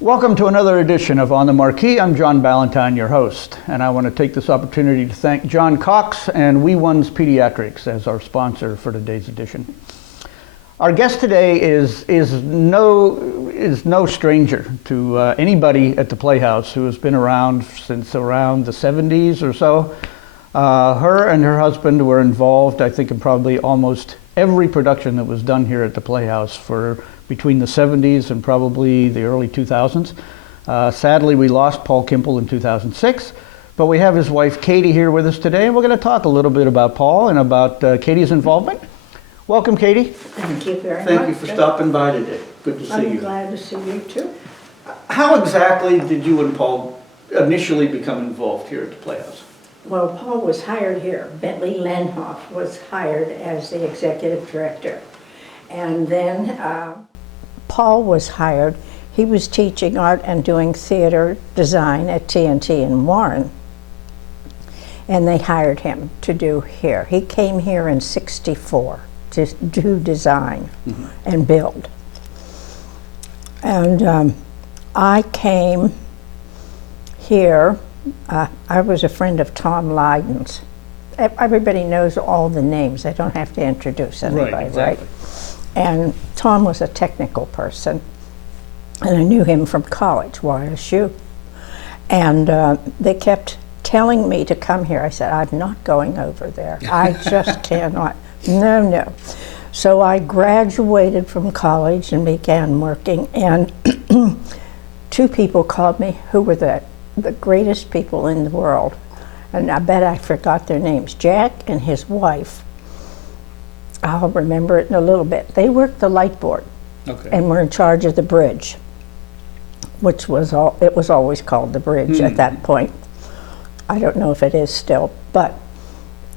Welcome to another edition of On the Marquee. I'm John Ballantyne, your host, and I want to take this opportunity to thank John Cox and We One's Pediatrics as our sponsor for today's edition. Our guest today is no stranger to anybody at the Playhouse who has been around since around the 70s or so. Her and her husband were involved, I think, in probably almost every production that was done here at the Playhouse for between the 70s and probably the early 2000s. Sadly, we lost Paul Kimpel in 2006, but we have his wife Kady here with us today, and we're going to talk a little bit about Paul and about Kady's involvement. Welcome, Kady. Thank you very much. Thank you for stopping by today. Good to see you. I'm glad to see you too. How exactly did you and Paul initially become involved here at the Playhouse? Well, Paul was hired here. Bentley Lenhoff was hired as the executive director. And then Paul was hired. He was teaching art and doing theater design at TNT in Warren. And they hired him to do here. He came here in '64 to do design and build. And I came here. I was a friend of Tom Lydon's. Everybody knows all the names. I don't have to introduce anybody, Right, exactly. And Tom was a technical person, and I knew him from college, YSU. And they kept telling me to come here. I said, I'm not going over there. I just cannot. No. So I graduated from college and began working, and two people called me who were the greatest people in the world. And I bet I forgot their names. Jack and his wife. I'll remember it in a little bit. They worked the light board and were in charge of the bridge, which was it was always called the bridge at that point. I don't know if it is still, but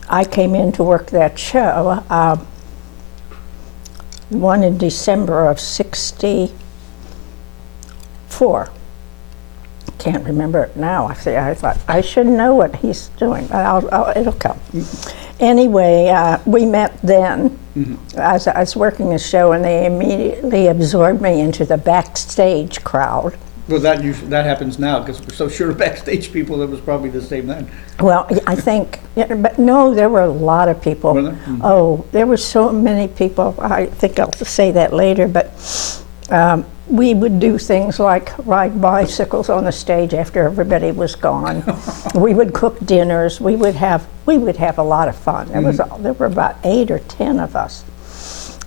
I came in to work that show, one in December of '64. Can't remember it now. I thought I should know what he's doing, but it'll come. Anyway, we met then as I was working the show, and they immediately absorbed me into the backstage crowd. Well, that happens now, because we're so sure of backstage people, it was probably the same then. Well, I think, but no, there were a lot of people. Were there? Oh, there were so many people. I think I'll say that later, but we would do things like ride bicycles on the stage after everybody was gone. We would cook dinners. We would have a lot of fun. There were about 8 or 10 of us,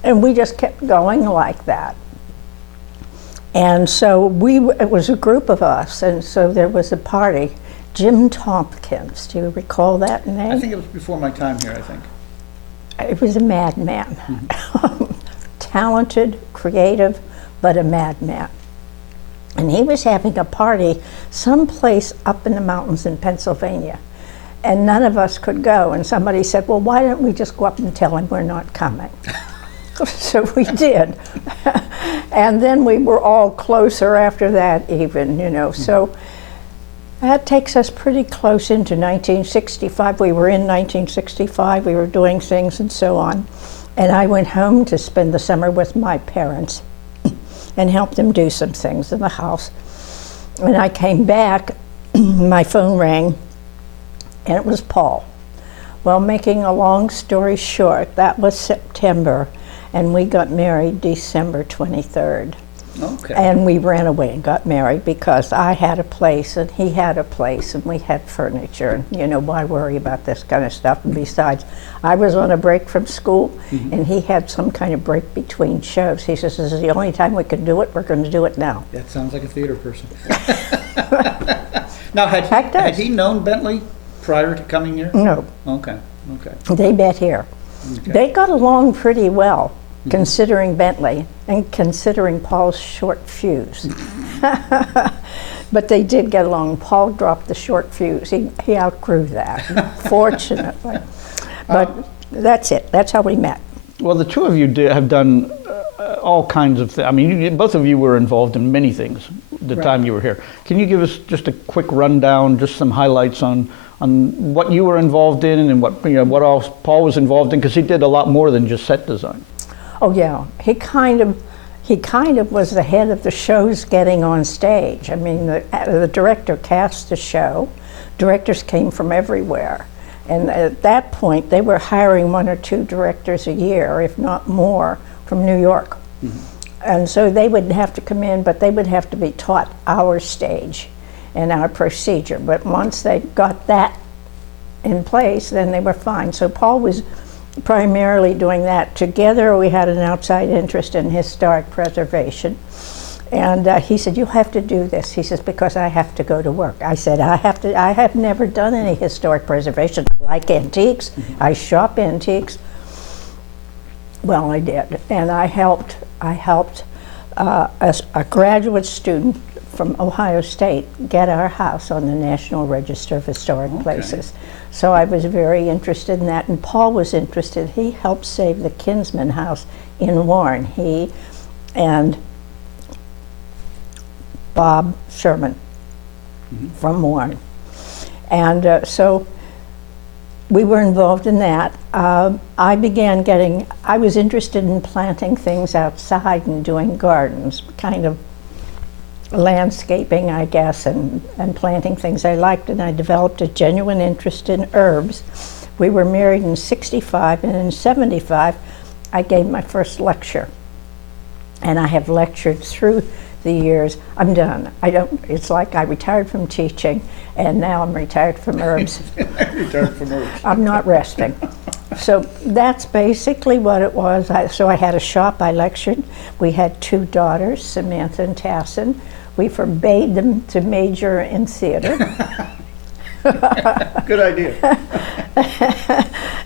and we just kept going like that. And so it was a group of us, and so there was a party. Jim Tompkins, do you recall that name? I think it was before my time here, I think. It was a madman. Talented, creative, but a madman. And he was having a party someplace up in the mountains in Pennsylvania. And none of us could go. And somebody said, well, why don't we just go up and tell him we're not coming? So we did. And then we were all closer after that even, So that takes us pretty close into 1965. We were in 1965. We were doing things and so on. And I went home to spend the summer with my parents and help them do some things in the house. When I came back, my phone rang, and it was Paul. Well, making a long story short, that was September, and we got married December 23rd. Okay. And we ran away and got married because I had a place and he had a place and we had furniture, and why worry about this kind of stuff? And besides, I was on a break from school and he had some kind of break between shows. He says, this is the only time we can do it, we're going to do it now. That sounds like a theater person. Now, had he known Bentley prior to coming here? No. Okay. They met here. Okay. They got along pretty well, considering Bentley and considering Paul's short fuse. But they did get along. Paul dropped the short fuse. He outgrew that, fortunately. But that's it. That's how we met. Well, the two of you have done all kinds of things. I mean, both of you were involved in many things the time you were here. Can you give us just a quick rundown, just some highlights on what you were involved in and what else Paul was involved in? Because he did a lot more than just set design. Oh yeah, he kind of, he kind of was the head of the shows getting on stage. I mean, the director cast the show. Directors came from everywhere. And at that point, they were hiring 1 or 2 directors a year, if not more, from New York. And so they would have to come in, but they would have to be taught our stage and our procedure. But once they got that in place, then they were fine. So Paul was primarily doing that. Together, we had an outside interest in historic preservation. And he said, "You have to do this." He says, "Because I have to go to work." I said, I have never done any historic preservation. I like antiques. I shop antiques. Well, I did. And I helped as a graduate student from Ohio State get our house on the National Register of Historic Places. So I was very interested in that. And Paul was interested. He helped save the Kinsman House in Warren. He and Bob Sherman from Warren. And so we were involved in that. I was interested in planting things outside and doing gardens, kind of landscaping, I guess, and planting things I liked, and I developed a genuine interest in herbs. We were married in '65, and in '75, I gave my first lecture. And I have lectured through the years. I'm done. It's like I retired from teaching, and now I'm retired from herbs. Retired from herbs. I'm not resting. So that's basically what it was. So I had a shop, I lectured. We had 2 daughters, Samantha and Tassin. We forbade them to major in theater. Good idea.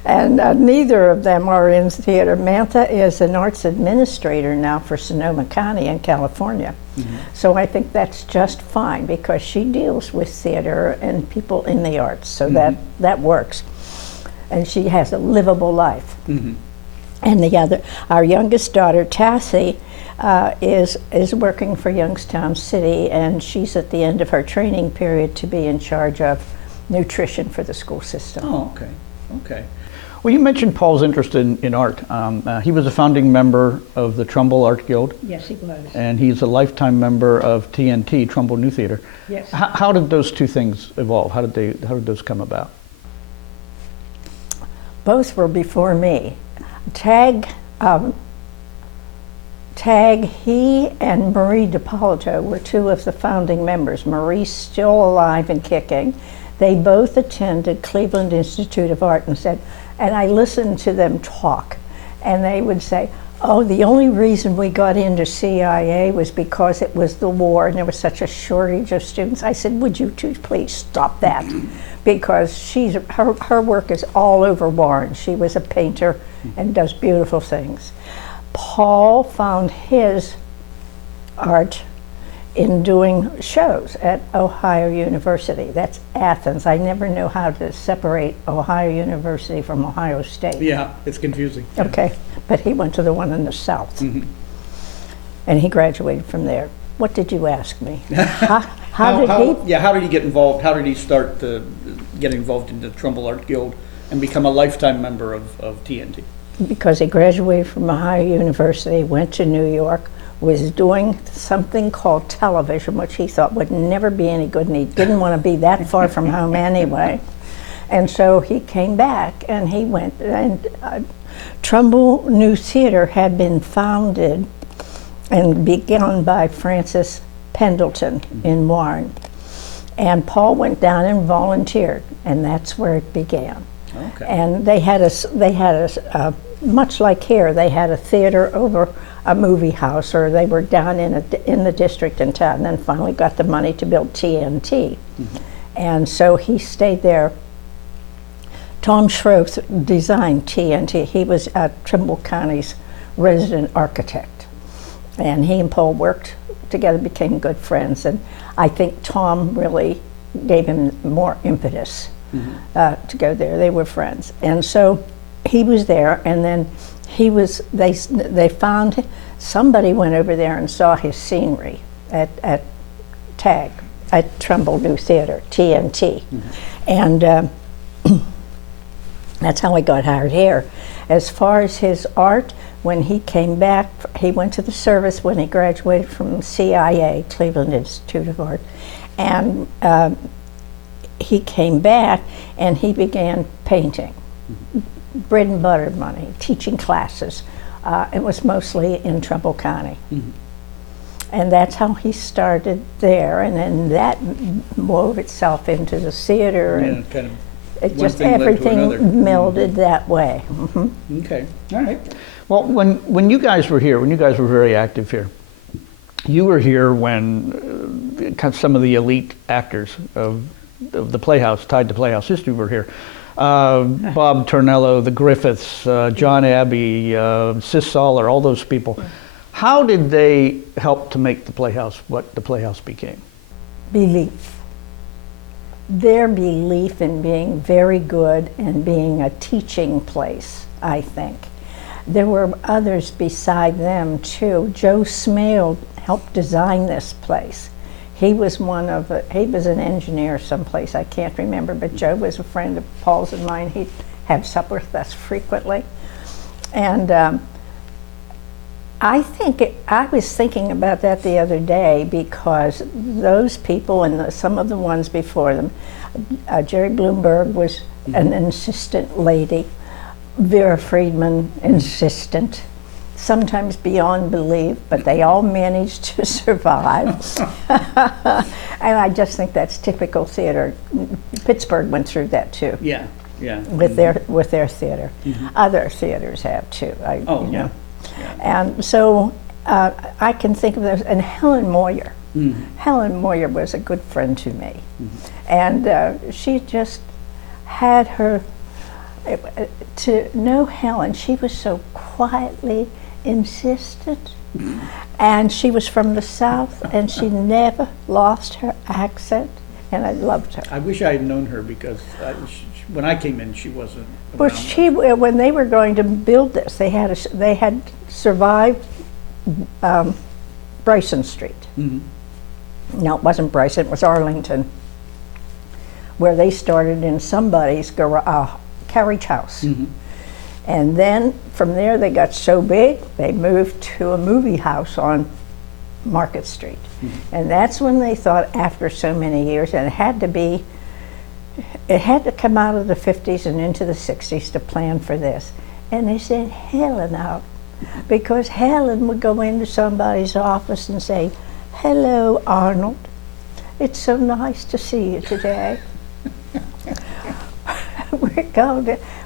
And neither of them are in theater. Mantha is an arts administrator now for Sonoma County in California. So I think that's just fine because she deals with theater and people in the arts, so that works. And she has a livable life. And our youngest daughter, Tassie, is working for Youngstown City, and she's at the end of her training period to be in charge of nutrition for the school system. Oh, okay. Okay. Well, you mentioned Paul's interest in art. He was a founding member of the Trumbull Art Guild. Yes, he was. And he's a lifetime member of TNT, Trumbull New Theater. Yes. How did those 2 things evolve? How did those come about? Both were before me. Tag, he and Marie DiPolito were 2 of the founding members. Marie's still alive and kicking. They both attended Cleveland Institute of Art and I listened to them talk, and they would say, "Oh, the only reason we got into CIA was because it was the war and there was such a shortage of students." I said, "Would you 2 please stop that?" Because her work is all over Warren. She was a painter and does beautiful things. Paul found his art in doing shows at Ohio University. That's Athens. I never know how to separate Ohio University from Ohio State. Yeah, it's confusing. Okay, but he went to the one in the South. And he graduated from there. What did you ask me? How did he get involved? How did he start get involved in the Trumbull Art Guild and become a lifetime member of TNT? Because he graduated from Ohio University, went to New York, was doing something called television, which he thought would never be any good, and he didn't want to be that far from home anyway. And so he came back, and he went, and Trumbull New Theater had been founded and begun by Francis Pendleton in Warren. And Paul went down and volunteered, and that's where it began. Okay. And they had a much like here, they had a theater over a movie house, or they were down in the district in town, and then finally got the money to build TNT. And so he stayed there. Tom Schroth designed TNT. He was Trumbull County's resident architect. And he and Paul worked together, became good friends. And I think Tom really gave him more impetus to go there. They were friends. And so he was there, and then they found, somebody went over there and saw his scenery at Trumbull New Theater, TNT. And That's how he got hired here. As far as his art, when he came back, he went to the service when he graduated from CIA, Cleveland Institute of Art, and he came back and he began painting. Bread and butter money, teaching classes. It was mostly in Trumbull County. And that's how he started there, and then that wove itself into the theater, and kind of it just everything melded that way. Okay, all right. Well, when you guys were here, when you guys were very active here, you were here when some of the elite actors of the Playhouse, tied to Playhouse history, were here. Bob Tornello, the Griffiths, John Abbey, Sis Soller, all those people. How did they help to make the Playhouse what the Playhouse became? Belief. Their belief in being very good and being a teaching place, I think. There were others beside them too. Joe Smale helped design this place. He was he was an engineer someplace, I can't remember, but Joe was a friend of Paul's and mine. He'd have supper with us frequently. And I was thinking about that the other day, because those people and some of the ones before them, Jerry Bloomberg was an insistent lady, Vera Friedman, insistent, sometimes beyond belief, but they all managed to survive. And I just think that's typical theater. Pittsburgh went through that too. Yeah. With their theater. Other theaters have too. Yeah. And so I can think of those, and Helen Moyer. Helen Moyer was a good friend to me. And she just had her, to know Helen, she was so quietly insistent. And she was from the South, and she never lost her accent, and I loved her. I wish I had known her, because when I came in, she wasn't around. Well, when they were going to build this, they had survived Bryson Street. No, it wasn't Bryson, it was Arlington, where they started in somebody's carriage house. And then from there they got so big, they moved to a movie house on Market Street. And that's when they thought, after so many years, and it had to come out of the 50s and into the 60s to plan for this. And they sent Helen out, because Helen would go into somebody's office and say, "Hello, Arnold. It's so nice to see you today.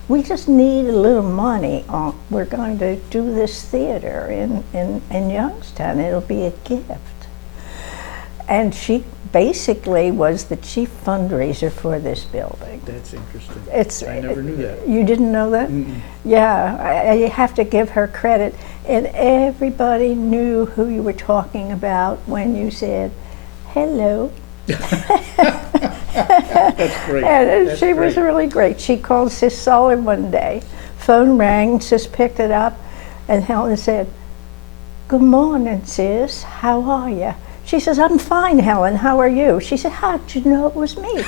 We just need a little money. We're going to do this theater in Youngstown. It'll be a gift." And she basically was the chief fundraiser for this building. That's interesting. I never knew that. You didn't know that? Yeah, I have to give her credit. And everybody knew who you were talking about when you said, "Hello." That's great. And she was really great. She called Sis Soller one day. Phone rang, Sis picked it up, and Helen said, "Good morning, Sis. How are you?" She says, "I'm fine, Helen. How are you?" She said, "How did you know it was me?"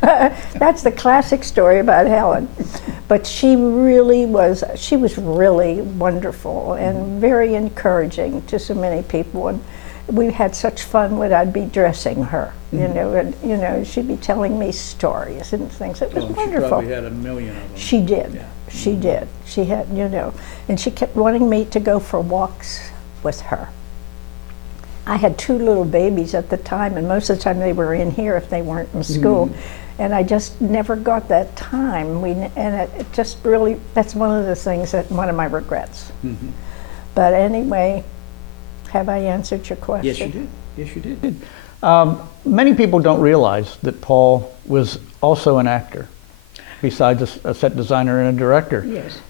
That's the classic story about Helen. But she was really wonderful and very encouraging to so many people. And we had such fun when I'd be dressing her, and she'd be telling me stories and things. It was wonderful. She probably had a million of them. She did. Yeah. She did. She had, and she kept wanting me to go for walks with her. I had 2 little babies at the time, and most of the time they were in here if they weren't in school. And I just never got that time. It just really, that's one of the things one of my regrets. But anyway, have I answered your question? Yes, you did. Yes, you did. Many people don't realize that Paul was also an actor, besides a set designer and a director. Yes.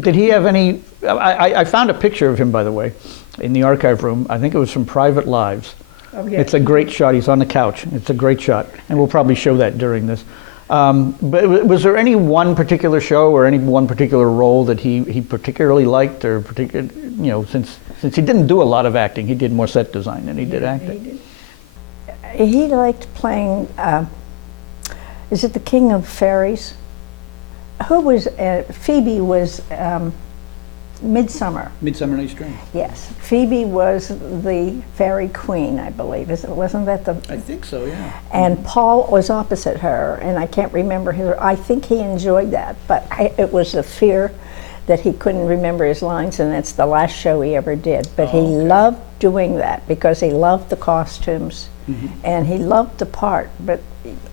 Did he have any? I found a picture of him, by the way, in the archive room. I think it was from Private Lives. Oh, yes. It's a great shot. He's on the couch. It's a great shot, and we'll probably show that during this. But was there any one particular show or any one particular role that he particularly liked, or since he didn't do a lot of acting, he did more set design than he did acting. He liked playing. Is it The King of Fairies? who was, Phoebe was Midsummer. Midsummer Night's Dream. Yes, Phoebe was the fairy queen, I believe. Wasn't that the? I think so, yeah. And Paul was opposite her, and I can't remember his. I think he enjoyed that, but it was the fear that he couldn't remember his lines, and that's the last show he ever did. But he loved doing that because he loved the costumes, and he loved the part. But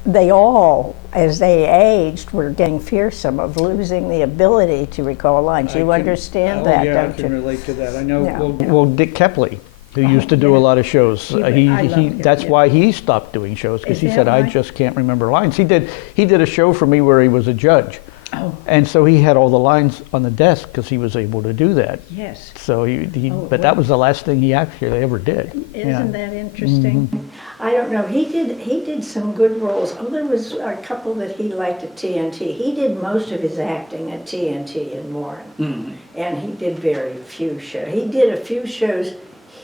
they all, as they aged, were getting fearsome of losing the ability to recall lines. You understand that, yeah, don't I can you? relate to that. I know. Yeah. Well, Dick Kepley, who used to do a lot of shows, I loved him, that's yeah. why he stopped doing shows, because Is he that said, I right? just can't remember lines. He did a show for me where he was a judge. Oh. And so he had all the lines on the desk because he was able to do that. Yes. So Oh, but that was the last thing he actually ever did. Isn't that interesting? I don't know. He did some good roles. Oh, there was a couple that he liked at TNT. He did most of his acting at TNT in Warren, and he did very few shows. He did a few shows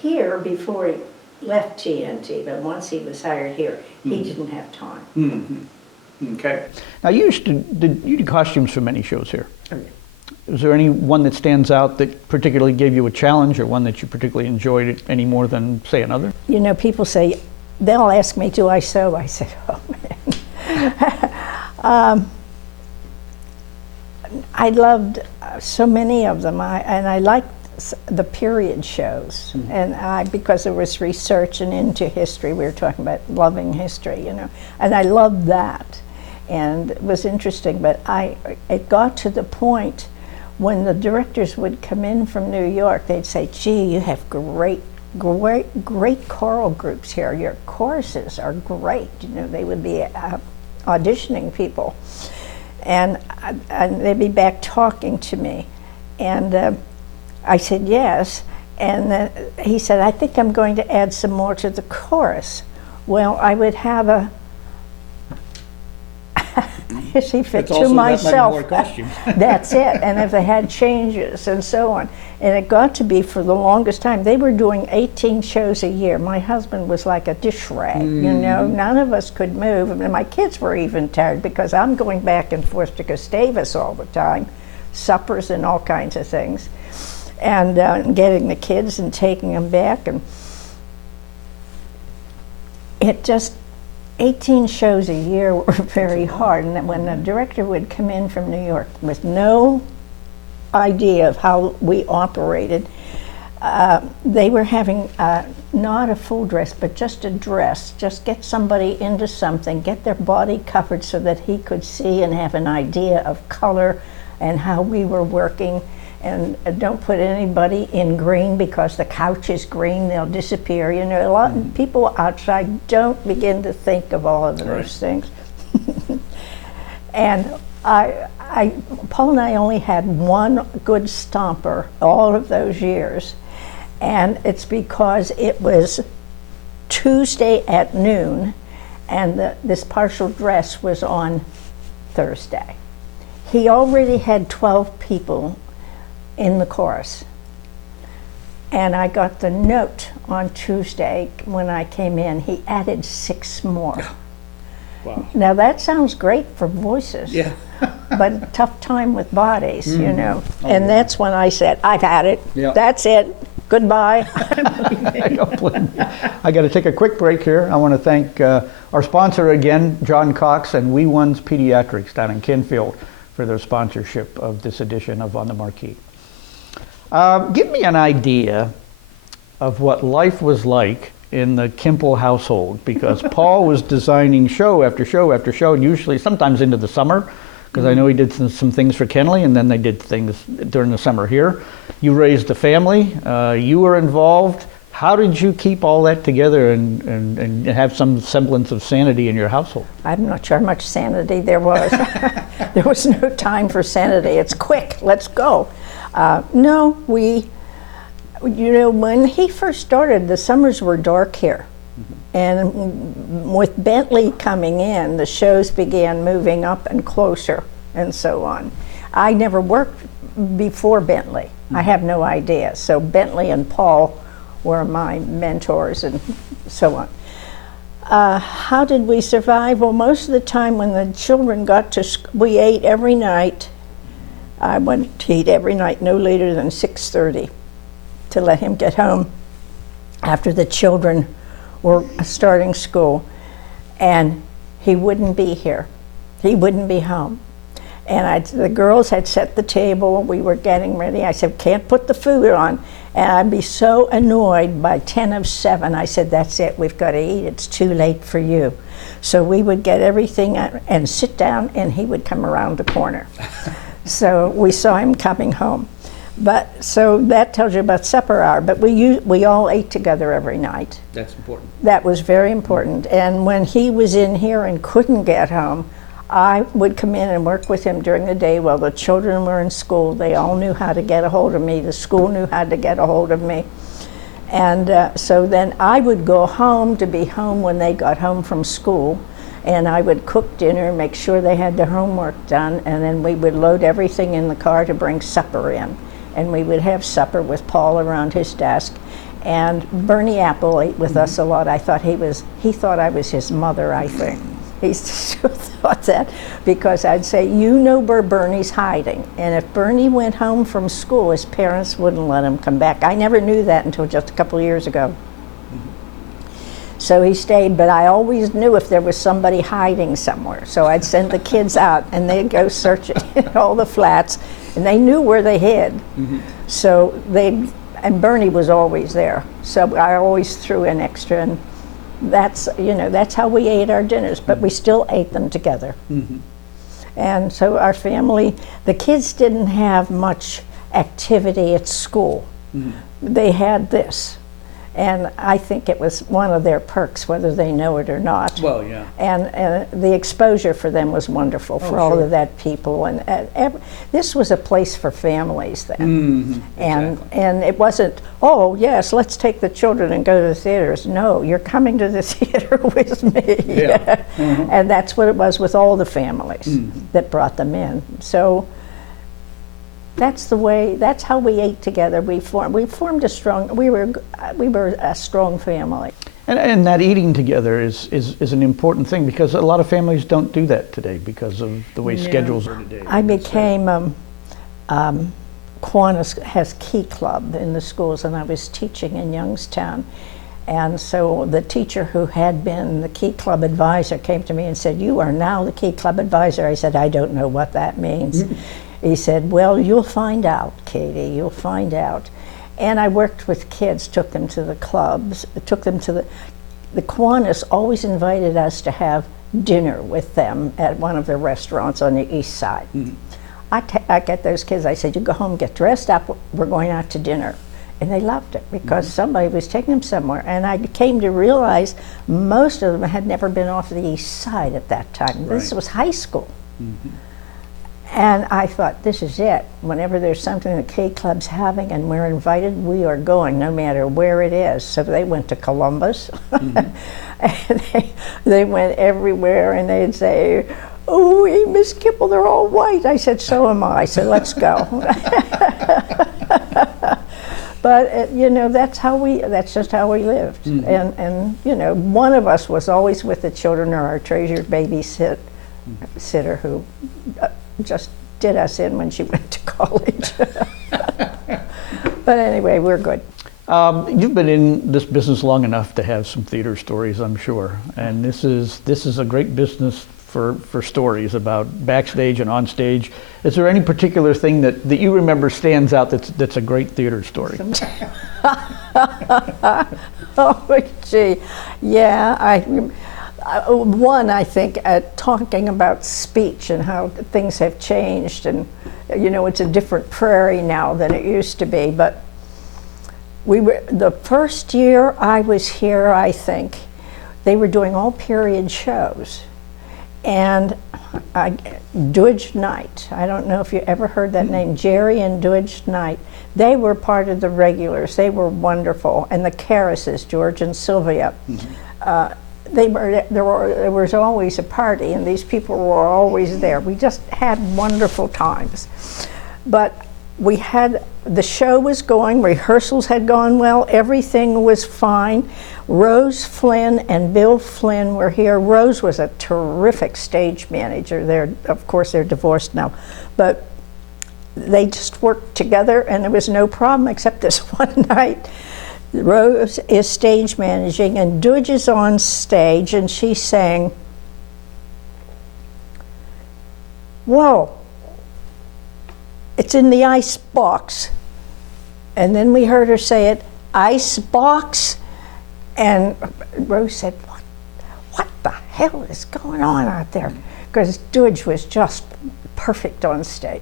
here before he left TNT, but once he was hired here, he didn't have time. Okay. Now you did costumes for many shows here. Is there any one that stands out that particularly gave you a challenge, or one that you particularly enjoyed it any more than, say, another? You know, people say, they'll ask me, do I sew? I said, oh man. I loved so many of them, and I liked the period shows, and because there was research and into history, we were talking about loving history, you know, and I loved that, and it was interesting. But it got to the point when the directors would come in from New York, they'd say, "Gee, you have great choral groups here. Your choruses are great." You know, they would be auditioning people, and they'd be back talking to me, and I said yes, and he said, "I think I'm going to add some more to the chorus." Well, I would have a she fit to myself. That's it. And if they had changes and so on, and it got to be, for the longest time, they were doing 18 shows a year. My husband was like a dish rag, you know. None of us could move, and my kids were even tired because I'm going back and forth to Gustavus all the time, suppers and all kinds of things, and getting the kids and taking them back, and it just 18 shows a year were very hard. And when the director would come in from New York with no idea of how we operated, they were having not a full dress, but just a dress, just get somebody into something, get their body covered so that he could see and have an idea of color and how we were working. And don't put anybody in green, because the couch is green, they'll disappear. You know, a lot of people outside don't begin to think of all of those things. And Paul and I only had one good stomper all of those years, and it's because it was Tuesday at noon, and this partial dress was on Thursday. He already had 12 people in the chorus, and I got the note on Tuesday when I came in. He added 6 more. Wow. Now that sounds great for voices, Yeah. but a tough time with bodies, you know. And that's when I said, I've had it. Yeah. That's it. Goodbye. I don't blame you. I got to take a quick break here. I want to thank our sponsor again, John Cox and We One's Pediatrics down in Kenfield, for their sponsorship of this edition of On the Marquee. Give me an idea of what life was like in the Kimpel household, because Paul was designing show after show after show, and usually sometimes into the summer, because I know he did some things for Kenley, and then they did things during the summer here. You raised a family, you were involved. How did you keep all that together and have some semblance of sanity in your household? I'm not sure how much sanity there was. There was no time for sanity. It's quick, let's go. No, you know, when he first started, the summers were dark here. And with Bentley coming in, the shows began moving up and closer and so on. I never worked before Bentley. I have no idea. So Bentley and Paul were my mentors and so on. How did we survive? Well, most of the time when the children got to school, we ate every night I went to eat every night no later than 6:30 to let him get home after the children were starting school. And he wouldn't be here. He wouldn't be home. And the girls had set the table. We were getting ready. I said, can't put the food on. And I'd be so annoyed by 10 of 7. I said, that's it, we've got to eat. It's too late for you. So we would get everything and sit down, and he would come around the corner. So we saw him coming home. But so that tells you about supper hour. But we all ate together every night. That's important. That was very important. And when he was in here and couldn't get home, I would come in and work with him during the day while the children were in school. They all knew how to get a hold of me. The school knew how to get a hold of me. And so then I would go home to be home when they got home from school. And I would cook dinner, make sure they had their homework done, and then we would load everything in the car to bring supper in. And we would have supper with Paul around his desk. And Bernie Apple ate with us a lot. He thought I was his mother, I think. He still thought that, because I'd say, you know where Bernie's hiding. And if Bernie went home from school, his parents wouldn't let him come back. I never knew that until just a couple of years ago. So he stayed, but I always knew if there was somebody hiding somewhere. So I'd send the kids out, and they'd go searching in all the flats, and they knew where they hid. So and Bernie was always there. So I always threw in extra, and that's how we ate our dinners, but we still ate them together. And so our family, the kids didn't have much activity at school. They had this. And I think it was one of their perks, whether they know it or not. Well, yeah. And the exposure for them was wonderful, for all of that people. And this was a place for families then. And it wasn't, oh, yes, let's take the children and go to the theaters. No, you're coming to the theater with me. Yeah. And that's what it was with all the families that brought them in. So that's how we ate together. We were a strong family. And that eating together is an important thing, because a lot of families don't do that today because of the way schedules are today. I became, Kiwanis has Key Club in the schools, and I was teaching in Youngstown. And so the teacher who had been the Key Club advisor came to me and said, you are now the Key Club advisor. I said, I don't know what that means. He said, well, you'll find out, Kady, you'll find out. And I worked with kids, took them to the clubs, took them to the Kiwanis always invited us to have dinner with them at one of their restaurants on the east side. I get those kids, I said, you go home, get dressed up, we're going out to dinner. And they loved it, because somebody was taking them somewhere. And I came to realize most of them had never been off the east side at that time. Right. This was high school. And I thought, this is it. Whenever there's something the K Club's having and we're invited, we are going, no matter where it is. So they went to Columbus. And they went everywhere, and they'd say, oh, hey, Miss Kimpel, they're all white. I said, so am I. I said, let's go. But that's just how we lived. And one of us was always with the children, or our treasured babysitter who just did us in when she went to college. But anyway, we're good. You've been in this business long enough to have some theater stories, I'm sure. And this is a great business for stories about backstage and on stage. Is there any particular thing that you remember stands out that's a great theater story? Oh, gee. Yeah, I think, talking about speech and how things have changed, and it's a different prairie now than it used to be. But the first year I was here, I think, they were doing all period shows. And Dudge Knight, I don't know if you ever heard that name, Jerry and Dudge Knight, they were part of the regulars. They were wonderful. And the Karrases, George and Sylvia, there was always a party, and these people were always there. We just had wonderful times. But the show was going, rehearsals had gone well, everything was fine. Rose Flynn and Bill Flynn were here. Rose was a terrific stage manager. Of course, they're divorced now. But they just worked together, and there was no problem except this one night. Rose is stage managing, and Dudge is on stage, and she's saying, "Whoa, it's in the ice box." And then we heard her say it, "Ice box?" And Rose said, what the hell is going on out there? Because Dudge was just perfect on stage.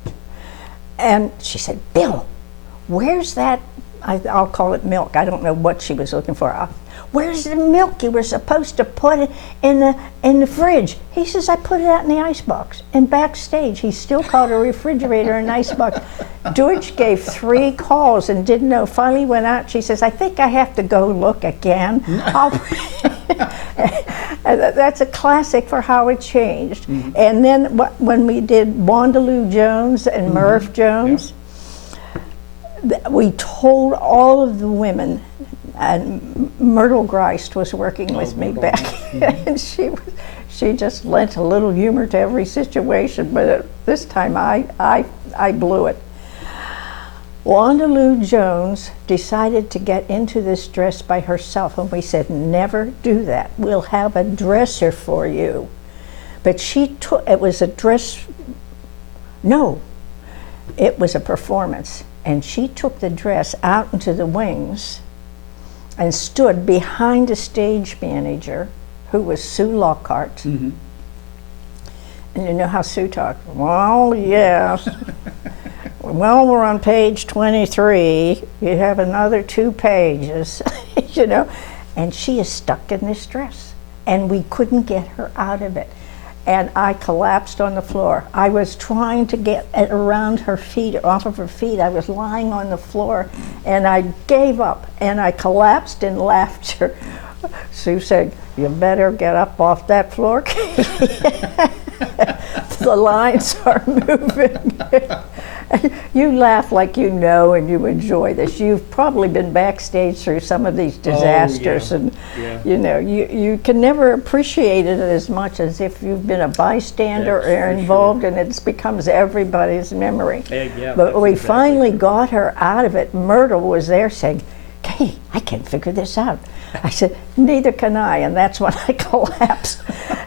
And she said, "Bill, where's that?" I'll call it milk. I don't know what she was looking for. "Where's the milk you were supposed to put it in the fridge?" He says, "I put it out in the icebox." And backstage, he still called a refrigerator an icebox. Dudge gave 3 calls and didn't know. Finally went out. She says, "I think I have to go look again." That's a classic for how it changed. And then when we did Wandaloo Jones and Murph Jones, we told all of the women, and Myrtle Greist was working with me back, and she just lent a little humor to every situation, but this time I blew it. Wandaloo Jones decided to get into this dress by herself, and we said, "Never do that. We'll have a dresser for you." But she took, it was a dress, no, it was a performance. And she took the dress out into the wings and stood behind a stage manager who was Sue Lockhart. And you know how Sue talked? "Well, yes. Well, we're on page 23. You have another 2 pages," you know. And she is stuck in this dress. And we couldn't get her out of it. And I collapsed on the floor. I was trying to get it around her feet, off of her feet. I was lying on the floor, and I gave up, and I collapsed in laughter. Sue said, "You better get up off that floor. The lines are moving." You laugh like you know and you enjoy this. You've probably been backstage through some of these disasters, and you know, you can never appreciate it as much as if you've been a bystander or involved, and it becomes everybody's memory. But we finally got her out of it. Myrtle was there saying, "Kady, I can't figure this out." I said, "Neither can I," and that's when I collapsed.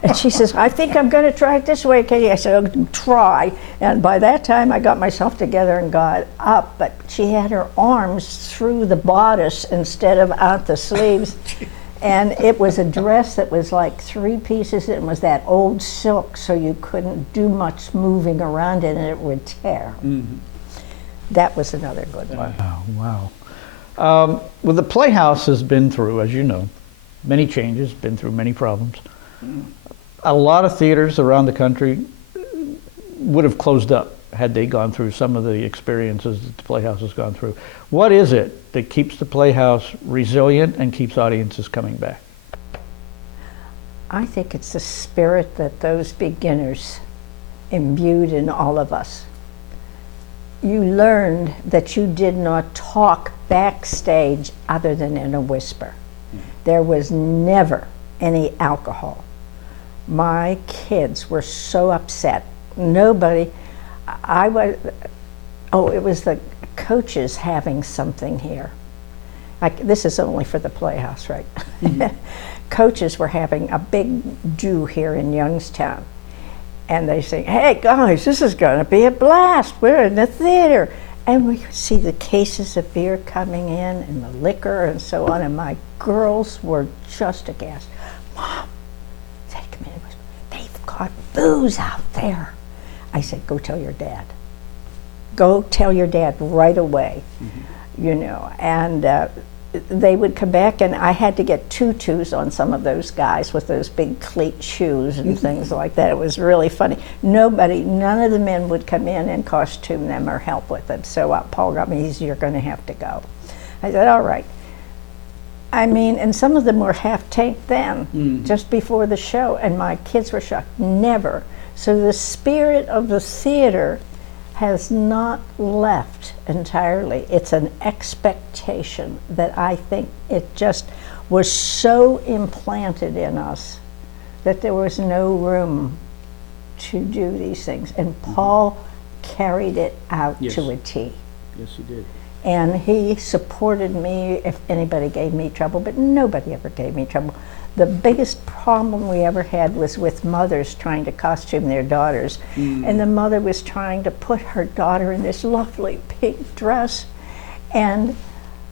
And she says, "I think I'm going to try it this way, Kady." I said, "Oh, try." And by that time, I got myself together and got up, but she had her arms through the bodice instead of out the sleeves. And it was a dress that was like 3 pieces. It was that old silk, so you couldn't do much moving around it, and it would tear. That was another good one. Oh, wow. Well, the Playhouse has been through, as you know, many changes, been through many problems. A lot of theaters around the country would have closed up had they gone through some of the experiences that the Playhouse has gone through. What is it that keeps the Playhouse resilient and keeps audiences coming back? I think it's the spirit that those beginners imbued in all of us. You learned that you did not talk backstage other than in a whisper. There was never any alcohol. My kids were so upset. Nobody, it was the coaches having something here. This is only for the Playhouse, right? Coaches were having a big do here in Youngstown. And they say, "Hey guys, this is gonna be a blast. We're in the theater." And we could see the cases of beer coming in and the liquor and so on. And my girls were just aghast. "Mom," said, "come in, they've got booze out there." I said, "Go tell your dad. Go tell your dad right away." You know, and they would come back, and I had to get tutus on some of those guys with those big cleat shoes and things like that. It was really funny. None of the men would come in and costume them or help with it. So Paul got me, "You're going to have to go." I said, "All right." I mean, and some of them were half-tanked then, just before the show, and my kids were shocked. Never. So the spirit of the theater has not left entirely. It's an expectation that I think it just was so implanted in us that there was no room to do these things. And Paul carried it out Yes. to a T. Yes, he did. And he supported me if anybody gave me trouble, but nobody ever gave me trouble. The biggest problem we ever had was with mothers trying to costume their daughters. And the mother was trying to put her daughter in this lovely pink dress, and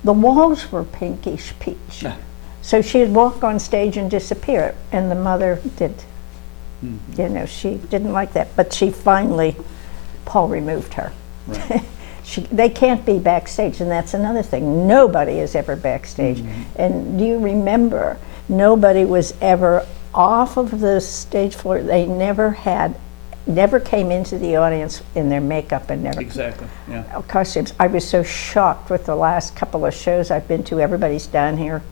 the walls were pinkish peach. So she'd walk on stage and disappear, and the mother did. You know, she didn't like that, but she finally, Paul removed her. Right. They can't be backstage, and that's another thing. Nobody is ever backstage. And do you remember, nobody was ever off of the stage floor. They never came into the audience in their makeup and never Exactly, yeah. costumes. I was so shocked with the last couple of shows I've been to. Everybody's down here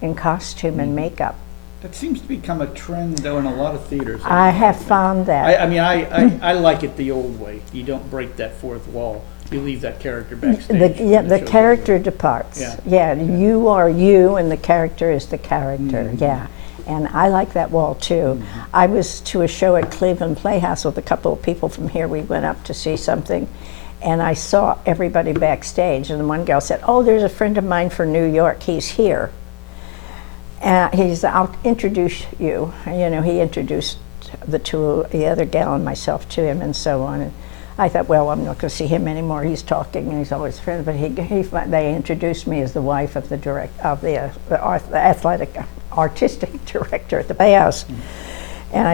in costume and makeup. That seems to become a trend, though, in a lot of theaters. I have found that. I mean, I like it the old way. You don't break that fourth wall. You leave that character backstage. The character departs. Yeah. You are you, and the character is the character. Yeah, and I like that wall too. I was to a show at Cleveland Playhouse with a couple of people from here. We went up to see something, and I saw everybody backstage. And one girl said, "Oh, there's a friend of mine from New York. He's here. I'll introduce you." You know, he introduced the other gal and myself to him, and so on. And I thought, well, I'm not going to see him anymore. He's talking, and he's always a friend. But they introduced me as the wife of the artistic director at the Playhouse. And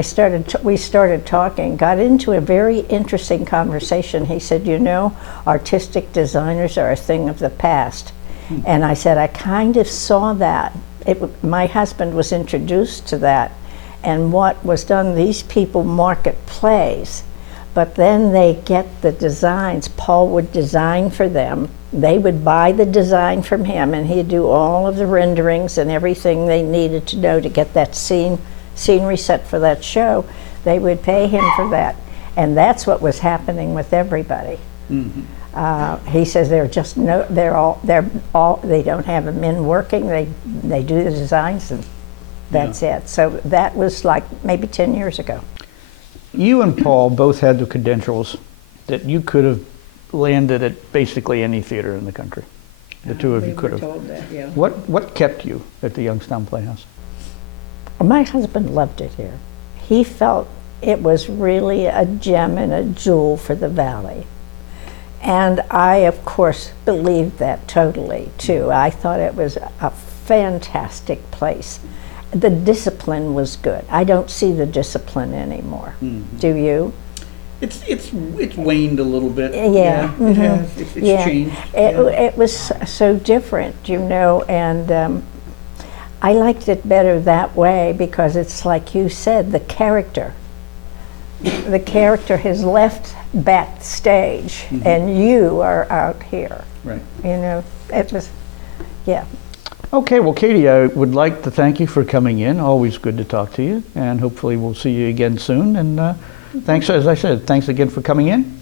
we started talking, got into a very interesting conversation. He said, "You know, artistic designers are a thing of the past." And I said, I kind of saw that. My husband was introduced to that, and what was done, these people market plays, but then they get the designs. Paul would design for them. They would buy the design from him, and he'd do all of the renderings and everything they needed to know to get that scenery set for that show. They would pay him for that, and that's what was happening with everybody. He says they don't have them in working. They do the designs, and that's it. So that was like maybe 10 years ago. You and Paul both had the credentials that you could have landed at basically any theater in the country. The two of you could have. Told that, yeah. What kept you at the Youngstown Playhouse? My husband loved it here. He felt it was really a gem and a jewel for the Valley. And I, of course, believed that totally, too. I thought it was a fantastic place. The discipline was good. I don't see the discipline anymore. Do you? It's waned a little bit. Yeah. It has. It's changed. It was so different, you know, and I liked it better that way because it's like you said, the character. The character has left backstage, and you are out here. Right. You know, it was, yeah. Okay, well, Kady, I would like to thank you for coming in. Always good to talk to you, and hopefully we'll see you again soon. And thanks, as I said, thanks again for coming in.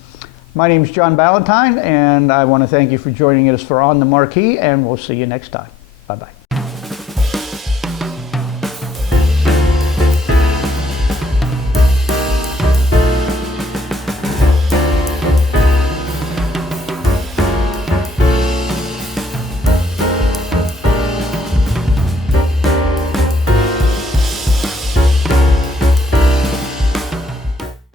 My name is John Ballantyne, and I want to thank you for joining us for On the Marquee, and we'll see you next time. Bye-bye.